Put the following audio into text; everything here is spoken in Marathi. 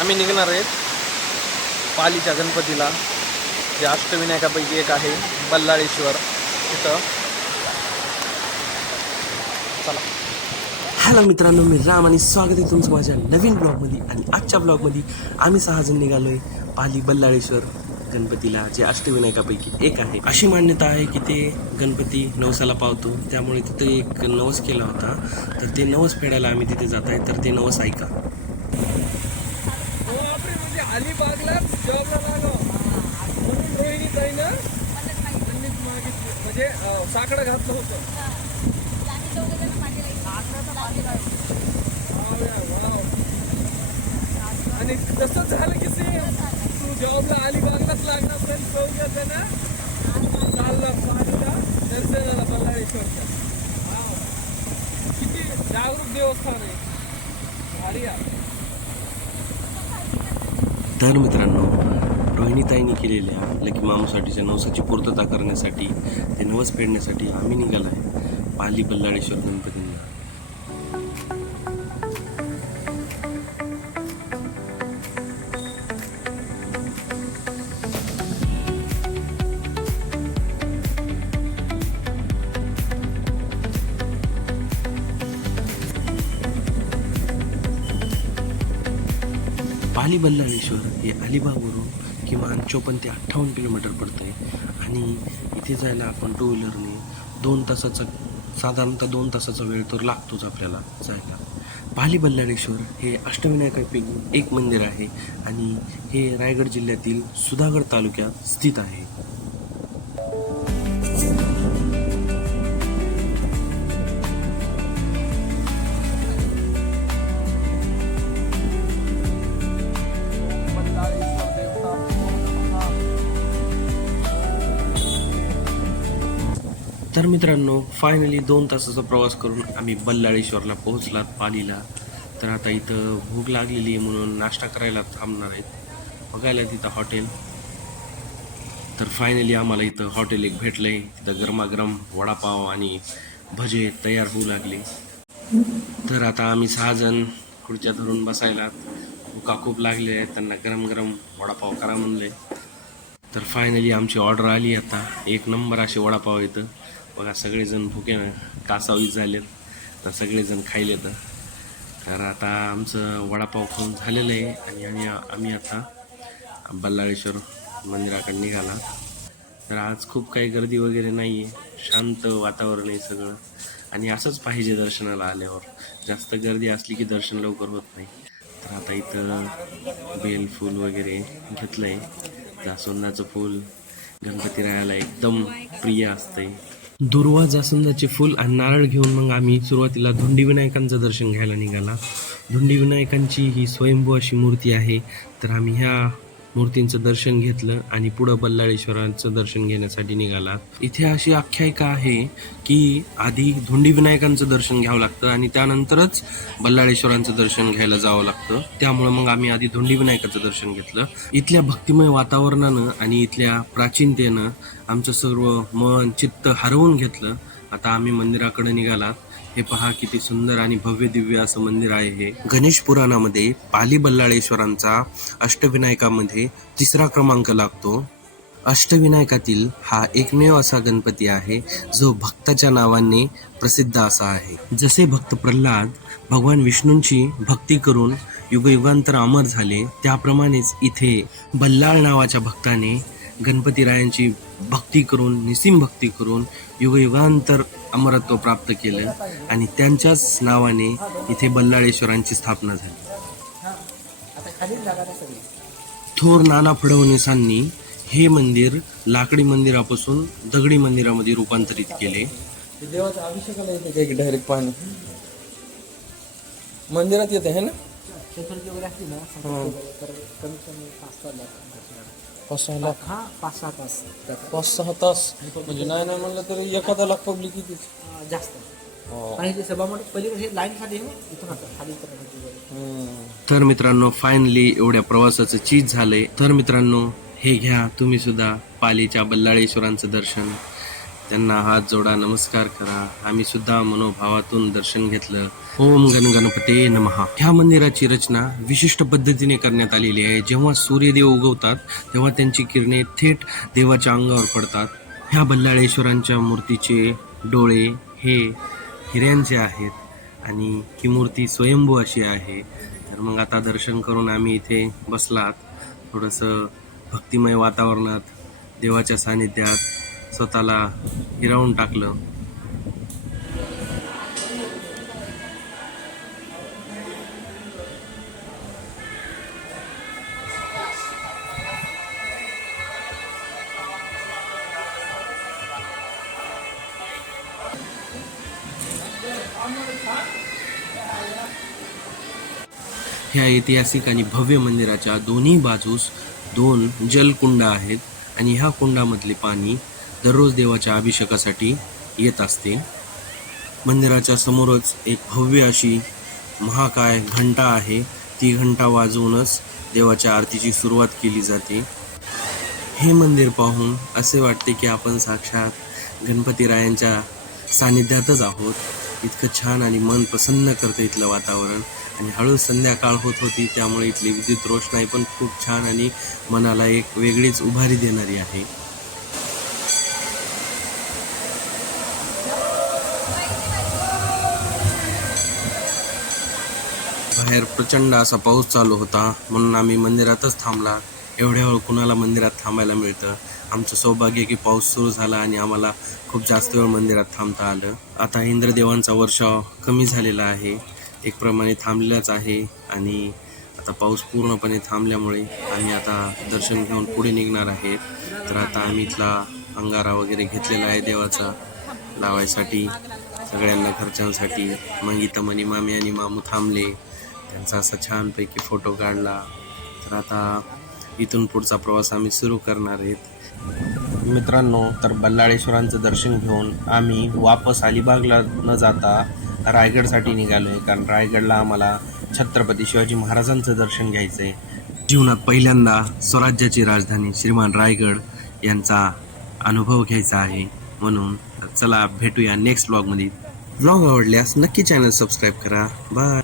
आम्ही निघणार आहेत पालीच्या गणपतीला जे अष्टविनायकापैकी एक आहे बल्लाळेश्वर. तिथं चला. हॅलो मित्रांनो मी राम आणि स्वागत आहे तुमचं माझ्या नवीन ब्लॉगमध्ये आणि आजच्या ब्लॉगमध्ये आम्ही सहाजण निघालो आहे पाली बल्लाळेश्वर गणपतीला जे अष्टविनायकापैकी एक आहे. अशी मान्यता आहे की ते गणपती नवसाला पावतो. त्यामुळे तिथे एक नवस केला होता. तर ते नवस फेडायला आम्ही तिथे जात आहे. तर ते नवस ऐका म्हणजे अलिबागला जॉबला लागलो म्हणून रोहिणी ताईनं त्यांनीच मागितलं म्हणजे साकडं घातलं होतं आणि तसं झालं की सेम तू जॉबला अलिबागलाच लागणार पण चौघ्याचं ना चालला पाहिला दर्शनाला बल्लाळेश्वरच्या वाव. किती जागरूक देवस्थान आहे भारी आहे तर मित्रांनो रोहिणीताईंनी केलेल्या लकी मामूसाठीच्या नवसाची पूर्तता करण्यासाठी ते नवस फेडण्यासाठी आम्ही निघाला आहे पाली बल्लाळेश्वर गणपती पाली बल्लाळेश्वर हे अलिबागवरून किमान चोपन्न ते अठ्ठावन्न किलोमीटर पडतं आहे आणि इथे जायला आपण टू व्हीलरने दोन तासाचा साधारणतः दोन तासाचा वेळ तर लागतोच आपल्याला जायला. पाली बल्लाळेश्वर हे अष्टविनायकापैकी एक मंदिर आहे आणि हे रायगड जिल्ह्यातील सुधागड तालुक्यात स्थित आहे. तर मित्रांनो फायनली दोन तासाचा प्रवास करून आम्ही बल्लाळेश्वरला पोहोचलात पालीला तर आता इथं भूक लागलेली आहे म्हणून नाश्ता करायला थांबणार आहेत. बघायला तिथं हॉटेल. तर फायनली आम्हाला इथं हॉटेल एक भेटलं आहे तिथं गरमागरम वडापाव आणि भजे तयार होऊ लागले. तर आता आम्ही सहाजण खुर्च्या धरून बसायला भुका खूप लागले आहेत. त्यांना गरम गरम वडापाव करा म्हणले. तर फायनली आमची ऑर्डर आली आता. एक नंबर असे वडापाव येतं बघा सगळेजण भुके कासावीस झालेत. तर सगळेजण खायले तर तर आता आमचं वडापाव खाऊन झालेलं आहे आणि आम्ही आम्ही आता बल्लाळेश्वर मंदिराकडे निघाला. तर आज खूप काही गर्दी वगैरे नाही आहे शांत वातावरण आहे सगळं. आणि असंच पाहिजे दर्शनाला आल्यावर. जास्त गर्दी असली की दर्शन लवकर होत नाही. तर आता इथं बेल फूल वगैरे घेतलं आहे जास्वंदाचं फूल. गणपती रायाला एकदम प्रिय असतं आहे दुर्वा जास्वंदाचे फूल आणि नारळ घेऊन मग आम्ही सुरुवातीला धुंडी विनायकांचं दर्शन घ्यायला निघाला. धुंडी विनायकांची ही स्वयंभू अशी मूर्ती आहे. तर आम्ही ह्या मूर्तींचं दर्शन घेतलं आणि पुढं बल्लाळेश्वरांचं दर्शन घेण्यासाठी निघालात इथे अशी आख्यायिका आहे की आधी धुंडी विनायकांचं दर्शन घ्यावं लागतं आणि त्यानंतरच बल्लाळेश्वरांचं दर्शन घ्यायला जावं लागतं. त्यामुळे मग आम्ही आधी धुंडी विनायकाचं दर्शन घेतलं. इथल्या भक्तिमय वातावरणानं आणि इथल्या प्राचीनतेनं आमचं सर्व मन चित्त हरवून घेतलं. आता आम्ही मंदिराकडे निघालात. हे पहा किती सुंदर आणि भव्य दिव्य असं मंदिर आहे हे. गणेश पुराणामध्ये पाली बल्लाळेश्वरांचा अष्टविनायकामध्ये तिसरा क्रमांक लागतो. अष्टविनायकातील हा एकमेव असा गणपती आहे जो भक्ताच्या नावाने प्रसिद्ध असा आहे. जसे भक्त प्रल्हाद भगवान विष्णूंची भक्ती करून युगयुगांतर अमर झाले त्याप्रमाणेच इथे बल्लाळ नावाच्या भक्ताने गणपतीरायांची भक्ती करून निसीम भक्ती करून युगयुगांतर अमरत्व प्राप्त केलं आणि त्यांच्याच नावाने इथे बल्लाळेश्वरांची स्थापना झाली. थोर नाना फडणवीसांनी हे मंदिर लाकडी मंदिरापासून दगडी मंदिरामध्ये रूपांतरित केले. देवाच्या अभिषेकाला येते काही डायरेक्ट पाणी मंदिरात येते है ना? पाच सहा लाख हा पाच सहा तास. पाच सहा तास. म्हणजे नाही नाही म्हणलं तरी एखादा लाख पब्लिक किती अं, जास्त आणि ते सभामंडप पलीकडे हे लाईन खाली आहे इथून आता खाली तर तर मित्रांनो फायनली एवढ्या प्रवासाचं चीज झालंय. तर मित्रांनो हे घ्या. तुम्ही सुद्धा पालीच्या बल्लाळेश्वरांचं दर्शन. त्यांना हात जोडा नमस्कार करा. आम्ही सुद्धा मनोभावातून दर्शन घेतलं. ओम गण गणपते नमहा ह्या मंदिराची रचना विशिष्ट पद्धतीने करण्यात आलेली आहे. जेव्हा सूर्यदेव उगवतात तेव्हा त्यांची किरणे थेट देवाच्या अंगावर पडतात. ह्या बल्लाळेश्वरांच्या मूर्तीचे डोळे हे हिऱ्यांचे आहेत आणि ही मूर्ती स्वयंभू अशी आहे. तर मग आता दर्शन करून आम्ही इथे बसलात. थोडंसं भक्तिमय वातावरणात देवाच्या सानिध्यात स्वतःला हिरावून टाकलं. ह्या ऐतिहासिक आणि भव्य मंदिराच्या दोन्ही बाजूस दोन जलकुंड आहेत आणि ह्या कुंडामधले पाणी दररोज देवाच्या अभिषेकासाठी येत असते. मंदिराच्या समोरच एक भव्य अशी महाकाय घंटा आहे. ती घंटा वाजवूनच देवाच्या आरतीची सुरुवात केली जाते. हे मंदिर पाहून असे वाटते की आपण साक्षात गणपतीरायांच्या सानिध्यातच आहोत. इतकं छान आणि मन प्रसन्न करतं इथलं वातावरण. आणि हळू संध्याकाळ होत होती त्यामुळे इथली विद्युत रोषणाई पण खूप छान आणि मनाला एक वेगळीच उभारी देणारी आहे. बाहेर प्रचंड असा पाऊस चालू होता. म्हणून आम्ही मंदिरातच थांबला. एवढ्या वेळ कुणाला मंदिरात थांबायला मिळतं? आमचं सौभाग्य की पाऊस सुरू झाला आणि आम्हाला खूप जास्त वेळ मंदिरात थांबता आलं. आता इंद्रदेवांचा वर्षाव कमी झालेला आहे. एक प्रमाणे थांबलेलाच आहे आणि आता पाऊस पूर्णपणे थांबल्यामुळे आम्ही आता दर्शन घेऊन पुढे निघणार आहेत तर आता आम्ही इथला अंगारा वगैरे घेतलेला आहे देवाचा. लावायसाठी सगळ्यांना घरच्यांसाठी. मग इथं मनी मामी आणि मामू थांबले. त्यांचा असा छानपैकी फोटो काढला. तर आता इथून पुढचा प्रवास आम्ही सुरू करणार आहेत. मित्रांनो तर बल्लाळेश्वरांचं दर्शन घेऊन आम्ही वापस अलिबागला न जाता रायगडसाठी निघालो आहे कारण रायगडला आम्हाला छत्रपती शिवाजी महाराजांचं दर्शन घ्यायचं आहे जीवनात पहिल्यांदा स्वराज्याची राजधानी श्रीमान रायगड यांचा अनुभव घ्यायचा आहे. म्हणून चला भेटूया नेक्स्ट ब्लॉगमध्ये ब्लॉग आवडल्यास नक्की चॅनल सबस्क्राईब करा. बाय